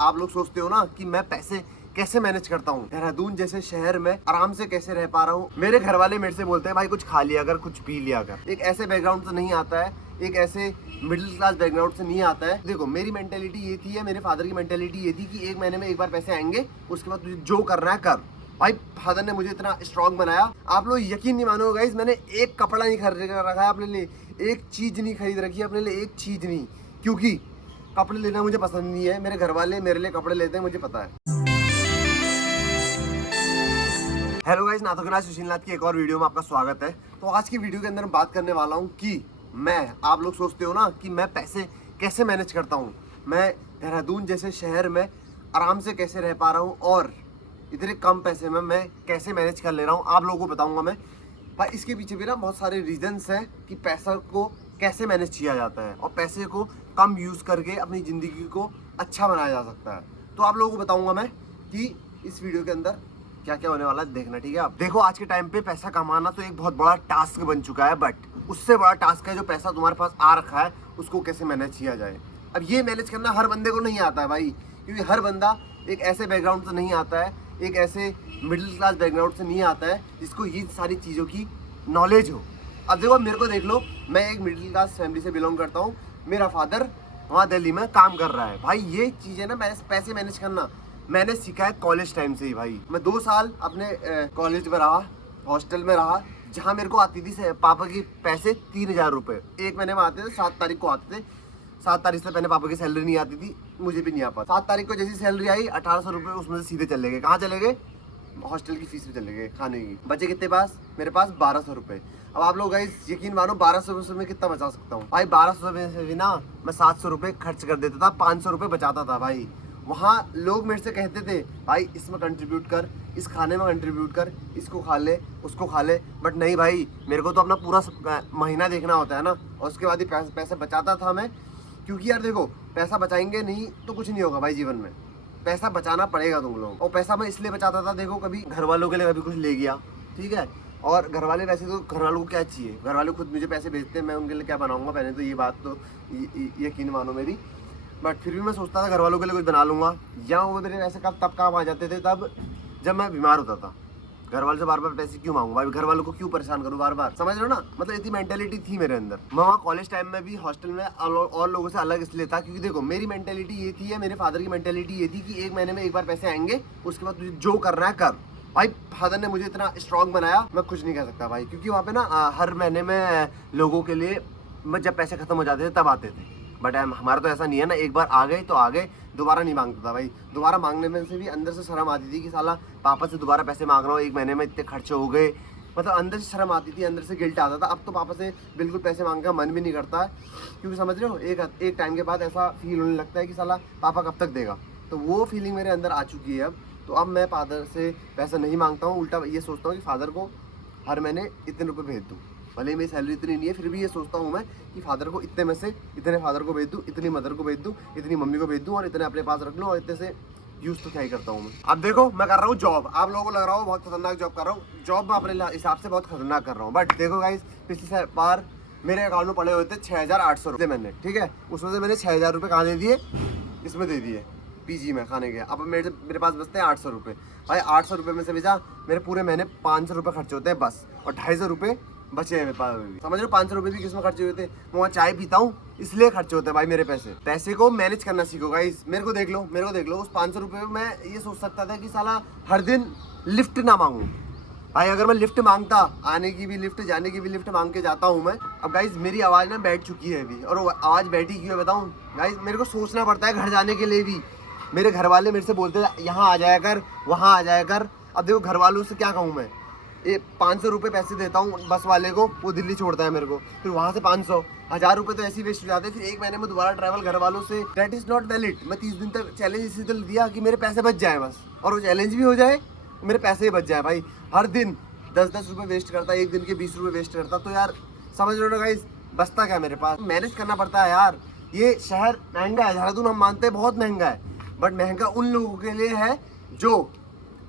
आप लोग सोचते हो ना कि मैं पैसे कैसे मैनेज करता हूँ, देहरादून जैसे शहर में आराम से कैसे रह पा रहा हूँ। मेरे घर वाले मेरे से बोलते हैं भाई कुछ खा लिया कर, कुछ पी लिया कर। एक ऐसे बैकग्राउंड से नहीं आता है, एक ऐसे मिडिल क्लास बैकग्राउंड से नहीं आता है। देखो मेरी मेंटेलिटी ये थी, या मेरे फादर की मेंटेलिटी ये थी कि एक महीने में एक बार पैसे आएंगे, उसके बाद तुझे जो करना है कर। भाई फादर ने मुझे इतना स्ट्रॉन्ग बनाया, आप लोग यकीन नहीं मानोगे गाइस, मैंने एक कपड़ा नहीं खरीद रखा है अपने लिए, एक चीज नहीं खरीद रखी है अपने लिए, एक चीज नहीं। क्योंकि कपड़े लेना मुझे पसंद नहीं है, मेरे घर वाले मेरे लिए कपड़े लेते हैं, मुझे पता है। हेलो गाइस, नाथों के नाथ सुशील नाथ की एक और वीडियो में आपका स्वागत है। तो आज की वीडियो के अंदर मैं बात करने वाला हूँ कि आप लोग सोचते हो ना कि मैं पैसे कैसे मैनेज करता हूँ, मैं देहरादून जैसे शहर में आराम से कैसे रह पा रहा हूँ और इतने कम पैसे में मैं कैसे मैनेज कर ले रहा हूँ, आप लोगों को बताऊंगा मैं। भाई इसके पीछे भी ना बहुत सारे रीजंस हैं कि पैसा को कैसे मैनेज किया जाता है और पैसे को कम यूज़ करके अपनी ज़िंदगी को अच्छा बनाया जा सकता है। तो आप लोगों को बताऊंगा मैं कि इस वीडियो के अंदर क्या क्या होने वाला है, देखना। ठीक है, आप देखो आज के टाइम पे पैसा कमाना तो एक बहुत बड़ा टास्क बन चुका है, बट उससे बड़ा टास्क है जो पैसा तुम्हारे पास आ रखा है उसको कैसे मैनेज किया जाए। अब ये मैनेज करना हर बंदे को नहीं आता है भाई, क्योंकि हर बंदा एक ऐसे बैकग्राउंड से नहीं आता है, एक ऐसे मिडिल क्लास बैकग्राउंड से नहीं आता है जिसको ये सारी चीज़ों की नॉलेज हो। अब देखो मेरे को देख लो, मैं एक मिडिल क्लास फैमिली से बिलोंग करता हूँ, मेरा फादर वहाँ दिल्ली में काम कर रहा है। भाई ये चीज़ है ना, पैसे मैनेज करना मैंने सीखा है कॉलेज टाइम से ही। भाई मैं 2 साल अपने कॉलेज में रहा, हॉस्टल में रहा, जहाँ मेरे को आती थी पापा की पैसे 3000 रुपये एक महीने में आते थे। 7 तारीख को आते थे, 7 तारीख से पहले पापा की सैलरी नहीं आती थी, मुझे भी नहीं आ पाता। 7 तारीख को जैसी सैलरी आई 1800 रुपये उसमें से सीधे चले गए। कहाँ चले गए? हॉस्टल की फीस में चले गए, खाने की। बचे कितने पास? मेरे पास 1200 रुपये। अब आप लोग गाइस यकीन मानो 1200 रुपये में कितना बचा सकता हूँ भाई? 1200 रुपये से भी ना मैं 700 रुपये खर्च कर देता था, 500 रुपये बचाता था भाई। वहाँ लोग मेरे से कहते थे भाई इसमें कंट्रीब्यूट कर, इस खाने में कंट्रीब्यूट कर, इसको खा ले, उसको खा ले, बट नहीं भाई, मेरे को तो अपना पूरा महीना देखना होता है ना, और उसके बाद ही पैसे बचाता था मैं। क्योंकि यार देखो, पैसा बचाएंगे नहीं तो कुछ नहीं होगा भाई जीवन में, पैसा बचाना पड़ेगा तुम लोग। और पैसा मैं इसलिए बचाता था, देखो कभी घर वालों के लिए कभी कुछ ले गया, ठीक है, और घर वाले वैसे तो घर वालों को क्या चाहिए, घर वाले खुद मुझे पैसे भेजते हैं, मैं उनके लिए क्या बनाऊंगा पहले तो, ये बात तो यकीन मानो मेरी। बट फिर भी मैं सोचता था घर वालों के लिए कुछ बना लूँगा, या वो मेरे पैसे तब काम आ जाते थे तब जब मैं बीमार होता था। घर वालों से बार बार पैसे क्यों मांगू भाई, घर वालों को क्यों परेशान करूँ बार बार, समझ रहे हो ना? मतलब इतनी मेंटेलिटी थी मेरे अंदर। मैं वहाँ कॉलेज टाइम में भी हॉस्टल में और लोगों से अलग इसलिए था क्योंकि देखो मेरी मेंटेलिटी ये थी, या मेरे फादर की मेंटेलिटी ये थी कि एक महीने में एक बार पैसे आएंगे, उसके बाद तुझे जो करना है कर। भाई फादर ने मुझे इतना स्ट्रॉन्ग बनाया, मैं कुछ नहीं कह सकता भाई, क्योंकि वहाँ पे ना हर महीने में लोगों के लिए जब पैसे खत्म हो जाते थे तब आते थे। बट हमारा तो ऐसा नहीं है ना, एक बार आ गए तो आ गए, दोबारा नहीं मांगता था भाई। दोबारा मांगने में से भी अंदर से शर्म आती थी कि साला पापा से दोबारा पैसे मांग रहा हूँ, एक महीने में इतने खर्चे हो गए, मतलब अंदर से शर्म आती थी, अंदर से गिल्ट आता था। अब तो पापा से बिल्कुल पैसे मांगने का मन भी नहीं करता है, क्योंकि समझ रहे हो एक टाइम के बाद ऐसा फील होने लगता है कि साला पापा कब तक देगा। तो वो फीलिंग मेरे अंदर आ चुकी है अब। तो अब मैं फादर से पैसा नहीं मांगता हूँ, उल्टा ये सोचता हूँ कि फादर को हर महीने इतने रुपये भेज दूँ। भले मेरी सैलरी इतनी नहीं है, फिर भी ये सोचता हूँ मैं कि फादर को इतने में से इतने फादर को भेज दूँ, इतनी मदर को भेज दूँ, इतनी मम्मी को भेज दूँ, और इतने अपने पास रख लूँ, और इतने से यूज़ तो क्या ही करता हूँ मैं। अब देखो मैं कर रहा हूँ जॉब, आप लोगों को लग रहा हो बहुत खतरनाक जॉब कर रहा हूँ, जॉब मैं अपने हिसाब से बहुत खतरनाक कर रहा हूँ। बट देखो गाइस, पिछली बार मेरे अकाउंट में पड़े हुए थे 6800 रुपये मैंने, ठीक है, उसमें से मैंने 6000 रुपये कहाँ दे दिए, इसमें दे दिए, पीजी में खाने के। अब मेरे पास बचते हैं 800 रुपये। भाई 800 रुपये में से भेजा मेरे पूरे महीने 500 रुपये खर्च होते हैं बस, और 250 रुपये बचे हैं मेरे पास भी। समझ लो 500 रुपये भी किसमें खर्चे हुए थे, मैं वहाँ चाय पीता हूँ इसलिए खर्चे होते हैं भाई मेरे पैसे। पैसे को मैनेज करना सीखो गाइस। मेरे को देख लो उस 500 रुपये में मैं ये सोच सकता था कि साला हर दिन लिफ्ट ना मांगूँ। भाई अगर मैं लिफ्ट मांगता, आने की भी लिफ्ट जाने की भी लिफ्ट मांग के जाता हूँ मैं। अब गाइस मेरी आवाज़ ना बैठ चुकी है अभी, और वो आवाज़ बैठी क्यों है बताऊँ गाइस? मेरे को सोचना पड़ता है घर जाने के लिए भी। मेरे घर वाले मेरे से बोलते हैं यहाँ आ जाया कर, वहाँ आ जाया कर। अब देखो घर वालों से क्या कहूँ मैं, ये 500 रुपये पैसे देता हूँ बस वाले को, वो दिल्ली छोड़ता है मेरे को, फिर वहाँ से 500 1000 रुपये तो ऐसे ही वेस्ट हो जाते हैं। फिर एक महीने में दोबारा ट्रैवल घर वालों से, दैट इज़ नॉट वैलिड। मैं 30 दिन तक चैलेंज इसी तरह दिया कि मेरे पैसे बच जाए बस, और वो चैलेंज भी हो जाए, मेरे पैसे ही बच जाए। भाई हर दिन 10-10 रुपये वेस्ट करता, एक दिन के 20 रुपये वेस्ट करता, तो यार समझ लो ना गाइस, बचता क्या मेरे पास? मैनेज करना पड़ता है यार। ये शहर महंगा है, देहरादून हम मानते हैं बहुत महंगा है, बट महंगा उन लोगों के लिए है जो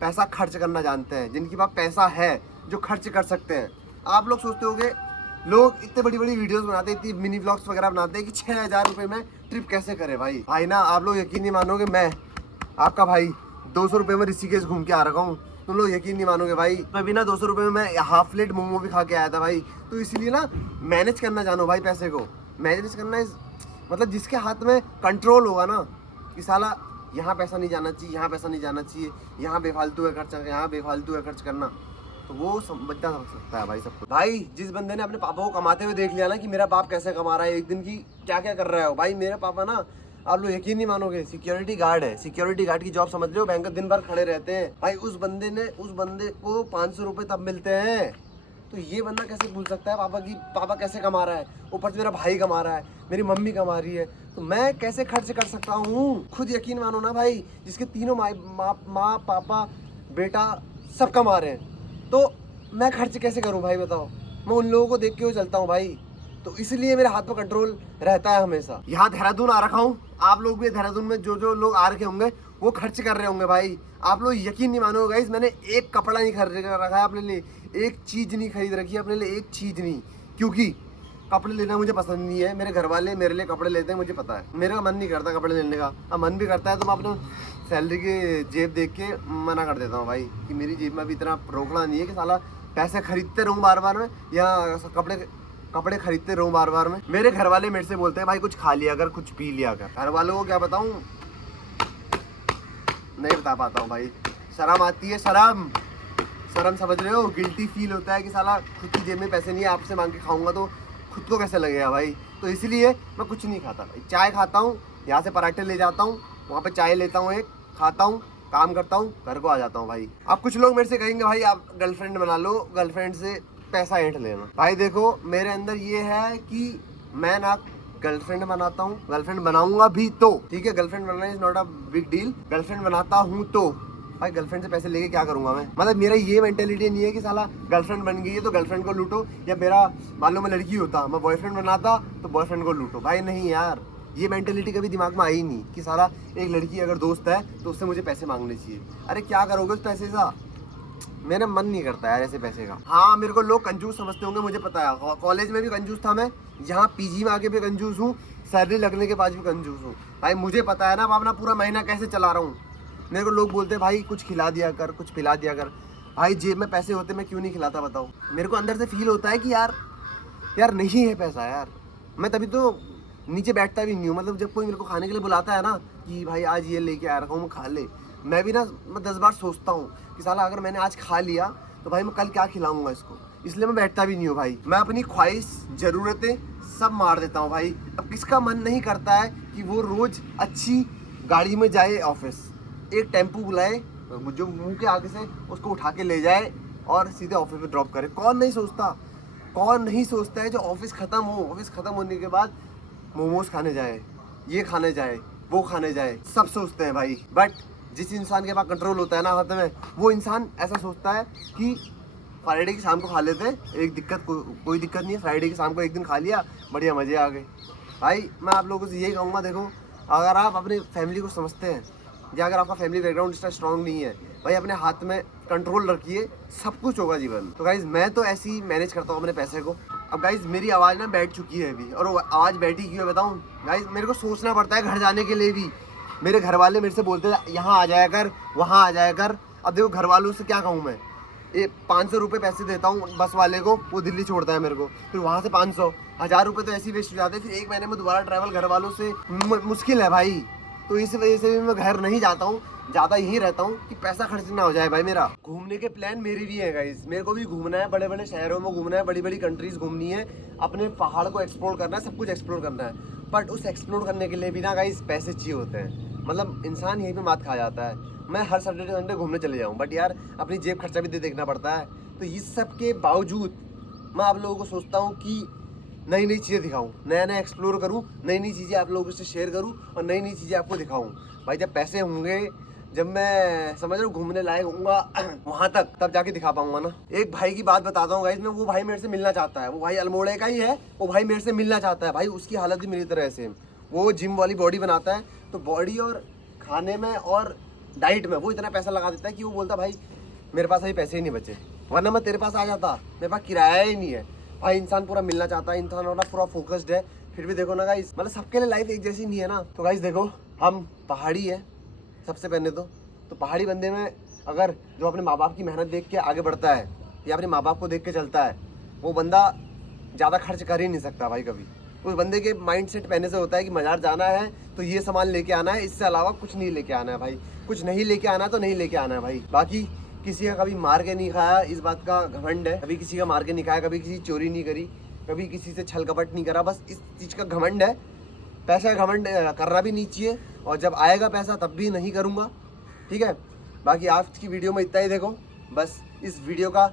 पैसा खर्च करना जानते हैं, जिनके पास पैसा है, जो खर्च कर सकते हैं। आप लोग सोचते होंगे लोग इतने बड़ी बड़ी वीडियोस बनाते हैं, इतनी मिनी व्लॉग्स वगैरह बनाते हैं कि 6000 रुपये में ट्रिप कैसे करे। भाई ना आप लोग यकीन नहीं मानोगे, मैं आपका भाई 200 रुपये में ऋषिकेश घूम के आ रखा हूँ। तुम लोग यकीन नहीं मानोगे भाई, मैं बिना 200 रुपये में मैं हाफ प्लेट मोमो भी खा के आया था भाई। तो इसलिए ना मैनेज करना जानो भाई, पैसे को मैनेज करना मतलब जिसके हाथ में कंट्रोल होगा ना कि साला यहाँ पैसा नहीं जाना चाहिए, यहाँ पैसा नहीं जाना चाहिए, यहाँ बेफालतू है खर्च, यहाँ बेफालतू है खर्च करना, तो वो बच्चा समझ सकता है भाई सब कुछ। भाई जिस बंदे ने अपने पापा को कमाते हुए देख लिया ना कि मेरा बाप कैसे कमा रहा है, एक दिन की क्या क्या कर रहा है भाई, मेरे पापा ना, आप लोग यकीन नहीं मानोगे, सिक्योरिटी गार्ड है। सिक्योरिटी गार्ड की जॉब समझ लो, बैंक में दिन भर खड़े रहते हैं भाई। उस बंदे को 500 रुपये तब मिलते हैं। तो ये बंदा कैसे भूल सकता है पापा कैसे कमा रहा है, ऊपर से मेरा भाई कमा रहा है, मेरी मम्मी कमा रही है, तो मैं कैसे खर्च कर सकता हूँ। खुद यकीन मानो ना भाई, जिसके तीनों माँ पापा बेटा सब कमा रहे हैं, तो मैं खर्च कैसे करूँ भाई बताओ। मैं उन लोगों को देख के चलता हूँ भाई, तो इसलिए मेरे हाथ पर कंट्रोल रहता है हमेशा। यहाँ देहरादून आ रखा हूँ, आप लोग भी देहरादून में जो लोग आ रखे होंगे वो खर्च कर रहे होंगे भाई। आप लोग यकीन नहीं मानोगे गाइस, मैंने एक कपड़ा नहीं खरीद रखा है अपने लिए, एक चीज़ नहीं खरीद रखी है अपने लिए, एक चीज़ नहीं, क्योंकि कपड़े लेना मुझे पसंद नहीं है। मेरे घर वाले मेरे लिए कपड़े लेते हैं, मुझे पता है, मेरा मन नहीं करता कपड़े लेने का। अब मन भी करता है तो मैं अपने सैलरी की जेब देख के मना कर देता हूँ भाई, कि मेरी जेब में भी इतना रोकना नहीं है कि साला पैसे खरीदते रहूँ बार बार में, या कपड़े खरीदते रहूँ बार बार में। मेरे घर वाले मेरे से बोलते हैं भाई कुछ खा लिया कर, कुछ पी लिया कर। घर वालों को क्या बताऊँ, नहीं बता पाता हूँ भाई। शर्म आती है, शर्म समझ रहे हो, गिल्टी फील होता है कि साला खुद की जेब में पैसे नहीं है, आपसे मांग के खाऊंगा तो खुद को कैसे लगेगा भाई। तो इसलिए मैं कुछ नहीं खाता भाई। चाय खाता हूँ, यहाँ से पराठे ले जाता हूँ, वहाँ पे चाय लेता हूँ, एक खाता हूँ, काम करता हूँ, घर को आ जाता हूँ भाई। अब कुछ लोग मेरे से कहेंगे भाई आप गर्लफ्रेंड बना लो, गर्लफ्रेंड से पैसा ऐंठ लेना। भाई देखो मेरे अंदर ये है कि मैं ना गर्लफ्रेंड बनाता हूँ, गर्लफ्रेंड बनाऊंगा भी तो ठीक है, girlfriend banana is not a big deal. Girlfriend बनाता हूँ तो भाई गर्लफ्रेंड से पैसे लेके क्या करूंगा मैं। मतलब मेरा ये मेंटेलिटी नहीं है कि साला गर्लफ्रेंड बन गई है तो गर्लफ्रेंड को लूटो, या मेरा मालूम में लड़की होता मैं बॉयफ्रेंड बनाता तो बॉयफ्रेंड को लूटो। भाई नहीं यार, ये मेंटेलिटी कभी दिमाग में आई नहीं कि साला एक लड़की अगर दोस्त है तो उससे मुझे पैसे मांगने चाहिए। अरे क्या करोगे उस पैसे का, मेरा मन नहीं करता यार ऐसे पैसे का। हाँ मेरे को लोग कंजूस समझते होंगे, मुझे पता है, कॉलेज में भी कंजूस था मैं, यहाँ पीजी में आके भी कंजूस हूँ, सैलरी लगने के बाद भी कंजूस हूँ भाई। मुझे पता है ना मैं अपना पूरा महीना कैसे चला रहा हूँ। मेरे को लोग बोलते हैं भाई कुछ खिला दिया कर, कुछ पिला दिया कर। भाई जेब में पैसे होते मैं क्यों नहीं खिलाता बताओ। मेरे को अंदर से फील होता है कि यार नहीं है पैसा यार, मैं तभी तो नीचे बैठता भी नहीं हूँ। मतलब जब कोई मेरे को खाने के लिए बुलाता है ना कि भाई आज ये लेके आ रखा हूँ, मैं खा ले, मैं भी ना मैं 10 बार सोचता हूँ कि साला अगर मैंने आज खा लिया तो भाई मैं कल क्या खिलाऊंगा इसको, इसलिए मैं बैठता भी नहीं हूँ भाई। मैं अपनी ख्वाहिश ज़रूरतें सब मार देता हूँ भाई। अब किसका मन नहीं करता है कि वो रोज़ अच्छी गाड़ी में जाए ऑफिस, एक टेम्पू बुलाए जो मुंह के आगे से उसको उठा के ले जाए और सीधे ऑफिस में ड्रॉप करे। कौन नहीं सोचता है जो ऑफिस ख़त्म हो, ऑफिस ख़त्म होने के बाद मोमोज खाने जाए, ये खाने जाए, वो खाने जाए, सब सोचते हैं भाई। बट जिस इंसान के पास कंट्रोल होता है ना हाथ में, वो इंसान ऐसा सोचता है कि फ्राइडे की शाम को खा लेते हैं, एक दिक्कत कोई दिक्कत नहीं है, फ्राइडे की शाम को एक दिन खा लिया, बढ़िया मज़े आ गए। भाई मैं आप लोगों से यही कहूँगा, देखो अगर आप अपनी फैमिली को समझते हैं या अगर आपका फैमिली बैकग्राउंड इतना स्ट्रॉन्ग नहीं है भाई, अपने हाथ में कंट्रोल रखिए, सब कुछ होगा जीवन। तो गाइज़ मैं तो ऐसे ही मैनेज करता हूँ अपने पैसे को। अब गाइज़ मेरी आवाज़ ना बैठ चुकी है अभी, और वो आवाज़ बैठी क्यों है बताऊँ गाइज़, मेरे को सोचना पड़ता है घर जाने के लिए भी। मेरे घर वाले मेरे से बोलते हैं यहाँ आ जाया कर, वहाँ आ जाया कर। अब देखो घर वालों से क्या कहूँ मैं, ये 500 रुपये पैसे देता हूँ बस वाले को, वो दिल्ली छोड़ता है मेरे को, फिर वहाँ से 500 1000 रुपये तो ऐसे ही वेस्ट हो जाते हैं। फिर एक महीने में दोबारा ट्रैवल घर वालों से मुश्किल है भाई। तो इस वजह से भी मैं घर नहीं जाता हूँ, ज़्यादा यहीं रहता हूँ कि पैसा खर्च ना हो जाए भाई मेरा। घूमने के प्लान मेरे भी हैं गाइस, मेरे को भी घूमना है, बड़े बड़े शहरों में घूमना है, बड़ी बड़ी कंट्रीज घूमनी है, अपने पहाड़ को एक्सप्लोर करना है, सब कुछ एक्सप्लोर करना है। बट उस एक्सप्लोर करने के लिए भी ना गाइस पैसे चाहिए होते हैं, मतलब इंसान यहीं पे मात खा जाता है। मैं हर सैटरडे संडे घूमने चले जाऊँ, बट यार अपनी जेब खर्चा भी देखना पड़ता है। तो इस सब के बावजूद मैं आप लोगों को सोचता हूँ कि नई नई चीज़ें दिखाऊँ, नया नया एक्सप्लोर करूँ, नई नई चीज़ें आप लोगों से शेयर करूँ और नई नई चीज़ें आपको दिखाऊँ। भाई जब पैसे होंगे, जब मैं समझ रहा हूँ घूमने लायक होऊंगा वहाँ तक, तब जाके दिखा पाऊंगा ना। एक भाई की बात बताता हूँ गाइस, मैं वो भाई मेरे से मिलना चाहता है, वो भाई अल्मोड़े का ही है, वो भाई मेरे से मिलना चाहता है। भाई उसकी हालत भी मेरी तरह है सेम, वो जिम वाली बॉडी बनाता है, तो बॉडी और खाने में और डाइट में वो इतना पैसा लगा देता है कि वो बोलता भाई मेरे पास अभी पैसे ही नहीं बचे, वरना मैं तेरे पास आ जाता, मेरे पास किराया ही नहीं है। भाई इंसान पूरा मिलना चाहता है, इंसान वाला पूरा फोकस्ड है, फिर भी देखो ना गाइस, मतलब सबके लिए लाइफ एक जैसी नहीं है ना। तो गाइस देखो हम पहाड़ी है, सबसे पहले तो पहाड़ी बंदे में अगर जो अपने माँ बाप की मेहनत देख के आगे बढ़ता है या अपने माँ बाप को देख के चलता है, वो बंदा ज़्यादा खर्च कर ही नहीं सकता भाई कभी। उस बंदे के माइंड सेट पहले से होता है कि मज़ार जाना है तो ये सामान लेके आना है, इससे अलावा कुछ नहीं लेके आना है भाई। कुछ नहीं लेके आना तो नहीं लेके आना है भाई। बाकी किसी का कभी मार के नहीं खाया, इस बात का घमंड है। कभी किसी का मार के नहीं खाया, कभी किसी चोरी नहीं करी, कभी किसी से छल कपट नहीं करा, बस इस चीज़ का घमंड है। पैसा का घमंड करना भी नहीं चाहिए, और जब आएगा पैसा तब भी नहीं करूँगा, ठीक है। बाकी आज की वीडियो में इतना ही। देखो बस इस वीडियो का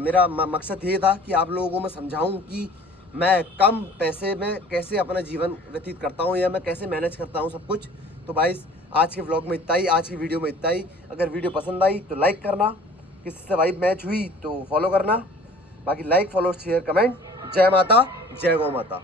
मेरा मकसद ये था कि आप लोगों को मैं समझाऊं कि मैं कम पैसे में कैसे अपना जीवन व्यतीत करता हूं, या मैं कैसे मैनेज करता हूं सब कुछ। तो भाई आज के व्लॉग में इतना ही, आज की वीडियो में इतना ही। अगर वीडियो पसंद आई तो लाइक करना, किसी से वाइब मैच हुई तो फॉलो करना। बाकी लाइक, फॉलो, शेयर, कमेंट। जय माता, जय गौ माता।